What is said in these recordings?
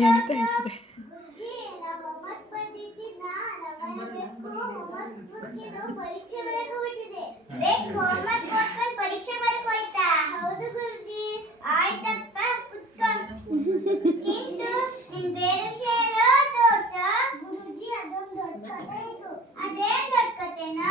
ಎಂತ ಹೆಸರು? ಅದೇ ದೊಡ್ಡ ಕತೆನಾ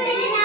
করে